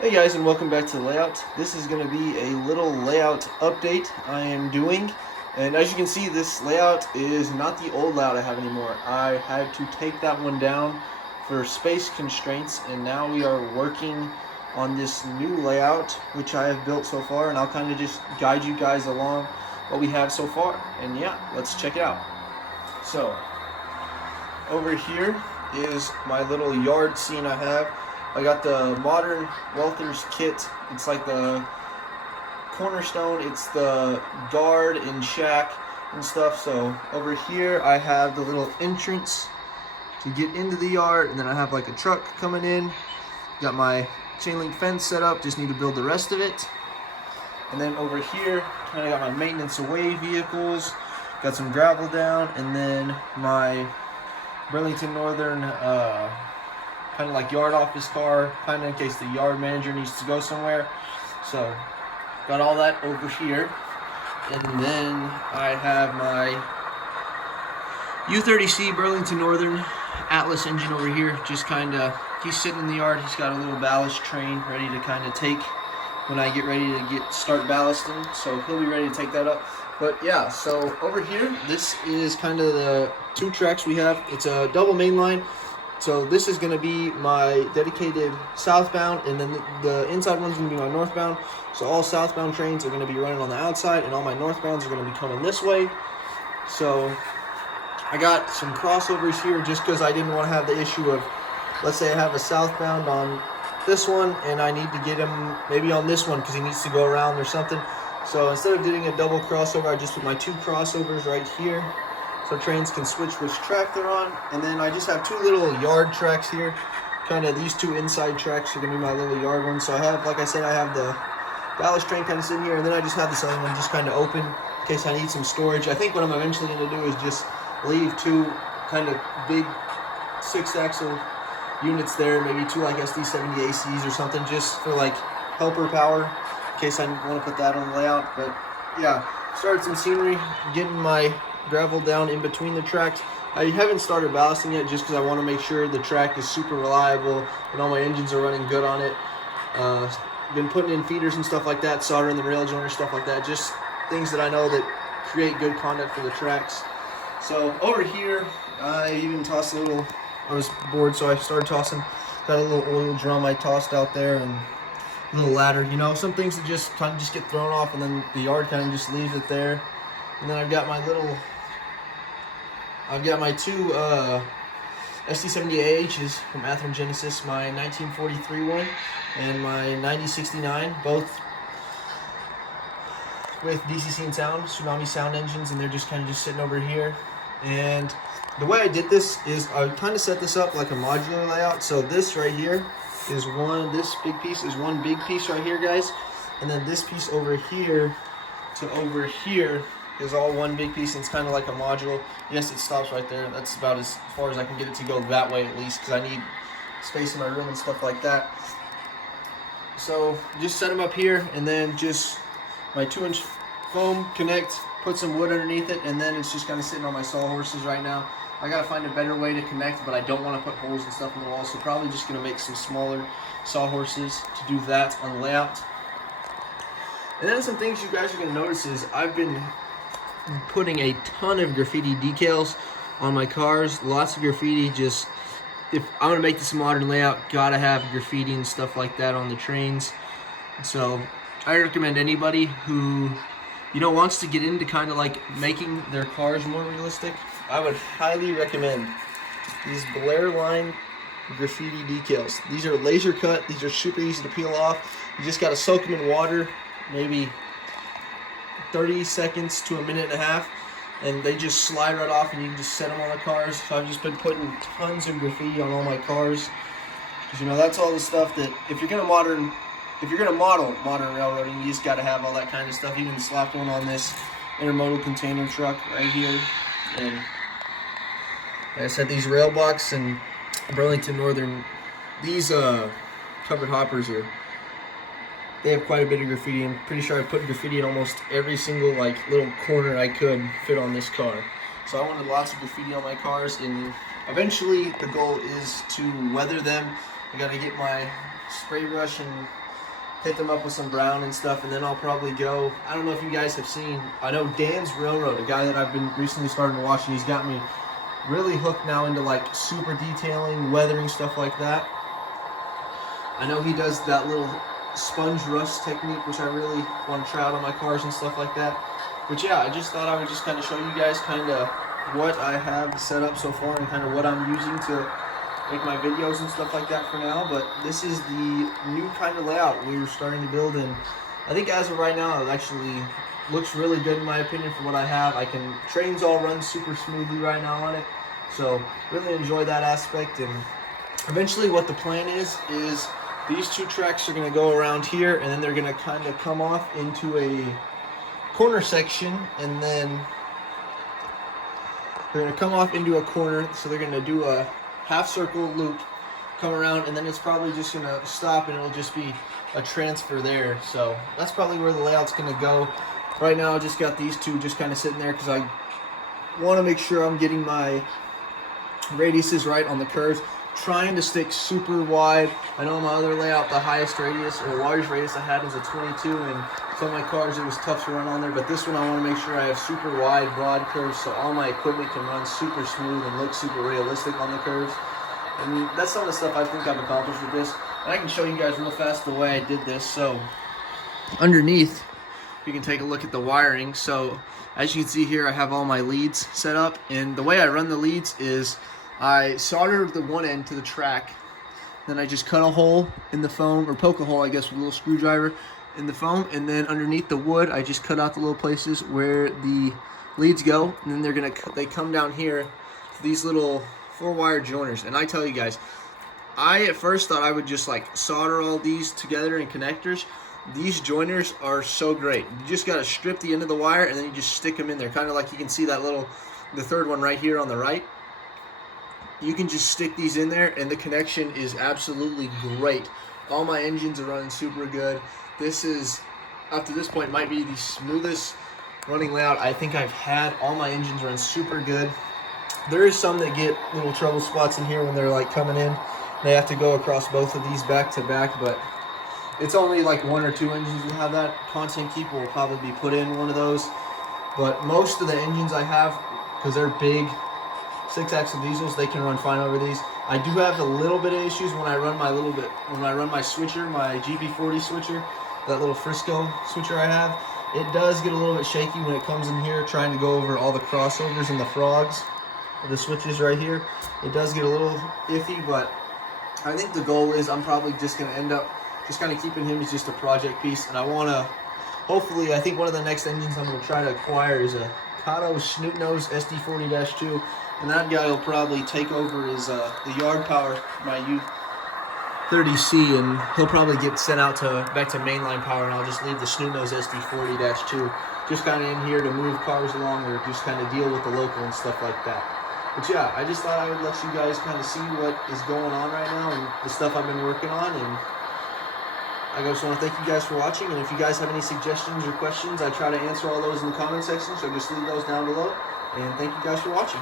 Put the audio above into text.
Hey guys, and welcome back to the layout. This is going to be a little layout update I am doing, and as you can see, this layout is not the old layout I have anymore. I had to take that one down for space constraints, and now we are working on this new layout which I have built so far, and I'll kind of just guide you guys along what we have so far. And yeah, let's check it out. So over here is my little yard scene I have. I got the Modern Welters kit. It's like the cornerstone. It's the guard and shack and stuff. So over here I have the little entrance to get into the yard, and then I have like a truck coming in. Got my chain link fence set up. Just need to build the rest of it. And then over here, kind of got my maintenance away vehicles. Got some gravel down, and then my Burlington Northern kind of like yard office car, kind of in case the yard manager needs to go somewhere. So got all that over here, and then I have my U30C Burlington Northern Atlas engine over here. Just kind of, he's sitting in the yard. He's got a little ballast train ready to kind of take when I get ready to start ballasting, so he'll be ready to take that up. But yeah, so over here, this is kind of the two tracks we have. It's a double main line. So this is going to be my dedicated southbound, and then the inside one's going to be my northbound. So all southbound trains are going to be running on the outside, and all my northbounds are going to be coming this way. So I got some crossovers here just because I didn't want to have the issue of, let's say I have a southbound on this one, and I need to get him maybe on this one because he needs to go around or something. So instead of doing a double crossover, I just put my two crossovers right here, so trains can switch which track they're on. And then I just have two little yard tracks here. Kind of these two inside tracks are going to be my little yard ones. So I have, like I said, I have the ballast train kind of sitting here, and then I just have this other one just kind of open in case I need some storage. I think what I'm eventually going to do is just leave two kind of big 6-axle units there, maybe two like SD70 ACs or something, just for like helper power in case I want to put that on the layout. But yeah, started some scenery, getting my gravel down in between the tracks. I haven't started ballasting yet just because I want to make sure the track is super reliable and all my engines are running good on it. Been putting in feeders and stuff like that, soldering the rail joiner, stuff like that, just things that I know that create good conduct for the tracks. So over here, I even tossed a little, I was bored, so I started tossing, got a little oil drum I tossed out there, and a little ladder, you know, some things that just kind of just get thrown off, and then the yard kind of just leaves it there. And then I've got my two SD70 AHs from Athearn Genesis, my 1943 one and my 9069, both with DCC and Sound, Tsunami sound engines, and they're just kind of just sitting over here. And the way I did this is I kind of set this up like a modular layout. So this right here is this big piece is one big piece right here, guys. And then this piece over here to over here is all one big piece, and it's kind of like a module. Yes, it stops right there. That's about as far as I can get it to go that way, at least, because I need space in my room and stuff like that. So just set them up here, and then just my 2-inch foam connect, put some wood underneath it, and then it's just kind of sitting on my sawhorses right now. I gotta find a better way to connect, but I don't want to put holes and stuff in the wall, so probably just gonna make some smaller sawhorses to do that on the layout. And then some things you guys are gonna notice is I've been putting a ton of graffiti decals on my cars. Lots of graffiti. Just, if I'm gonna make this a modern layout, gotta have graffiti and stuff like that on the trains. So I recommend anybody who, you know, wants to get into kind of like making their cars more realistic, I would highly recommend these Blair Line graffiti decals. These are laser cut. These are super easy to peel off. You just gotta soak them in water, maybe 30 seconds to a minute and a half, and they just slide right off, and you can just set them on the cars. So I've just been putting tons of graffiti on all my cars, because, you know, that's all the stuff that if you're gonna model modern railroading, you just got to have all that kind of stuff. Even slapped one on this intermodal container truck right here. And like I said, these rail blocks and Burlington Northern, these covered hoppers here, they have quite a bit of graffiti. I'm pretty sure I put graffiti in almost every single like little corner I could fit on this car. So I wanted lots of graffiti on my cars, and eventually the goal is to weather them. I got to get my spray brush and hit them up with some brown and stuff, and then I'll probably go. I don't know if you guys have seen. I know Dan's Railroad, a guy that I've been recently starting to watch, and he's got me really hooked now into like super detailing, weathering, stuff like that. I know he does that little sponge rust technique, which I really want to try out on my cars and stuff like that. But yeah, I just thought I would just kind of show you guys kind of what I have set up so far and kind of what I'm using to make my videos and stuff like that for now. But this is the new kind of layout we're starting to build, and I think as of right now it actually looks really good in my opinion for what I have. Trains all run super smoothly right now on it, so really enjoy that aspect. And eventually what the plan is these two tracks are going to go around here, and then they're going to kind of come off into a corner section, and then they're going to come off into a corner, so they're going to do a half circle loop, come around, and then it's probably just going to stop, and it'll just be a transfer there. So that's probably where the layout's going to go. Right now I just got these two just kind of sitting there because I want to make sure I'm getting my radiuses right on the curves, trying to stick super wide. I know on my other layout the highest radius or largest radius I had was a 22, and some of my cars it was tough to run on there, but this one I want to make sure I have super wide, broad curves so all my equipment can run super smooth and look super realistic on the curves. And that's some of the stuff I think I've accomplished with this. And I can show you guys real fast the way I did this. So underneath, you can take a look at the wiring. So as you can see here, I have all my leads set up, and the way I run the leads is I solder the one end to the track, then I just cut a hole in the foam, or poke a hole I guess with a little screwdriver in the foam, and then underneath the wood I just cut out the little places where the leads go, and then they come down here to these little 4-wire joiners. And I tell you guys, I at first thought I would just like solder all these together in connectors. These joiners are so great. You just got to strip the end of the wire and then you just stick them in there, kind of like you can see that the third one right here on the right. You can just stick these in there and the connection is absolutely great. All my engines are running super good. This is, up to this point, might be the smoothest running layout I think I've had. All my engines run super good. There is some that get little trouble spots in here when they're like coming in. They have to go across both of these back to back, but it's only like 1 or 2 engines will have that. Content Keeper will probably be put in one of those. But most of the engines I have, because they're big 6-axle diesels, they can run fine over these. I do have a little bit of issues when I run my switcher, my GB40 switcher, that little Frisco switcher I have. It does get a little bit shaky when it comes in here trying to go over all the crossovers and the frogs, the switches right here. It does get a little iffy, but I think the goal is I'm probably just going to end up just kind of keeping him as just a project piece. And I want to, hopefully, I think one of the next engines I'm going to try to acquire is a Kato Snoot Nose SD40-2. And that guy will probably take over as the yard power, my U30C, and he'll probably get sent out back to mainline power, and I'll just leave the Snoot Nose SD40-2 just kind of in here to move cars along or just kind of deal with the local and stuff like that. But yeah, I just thought I would let you guys kind of see what is going on right now and the stuff I've been working on. And I just want to thank you guys for watching, and if you guys have any suggestions or questions, I try to answer all those in the comment section, so just leave those down below. And thank you guys for watching.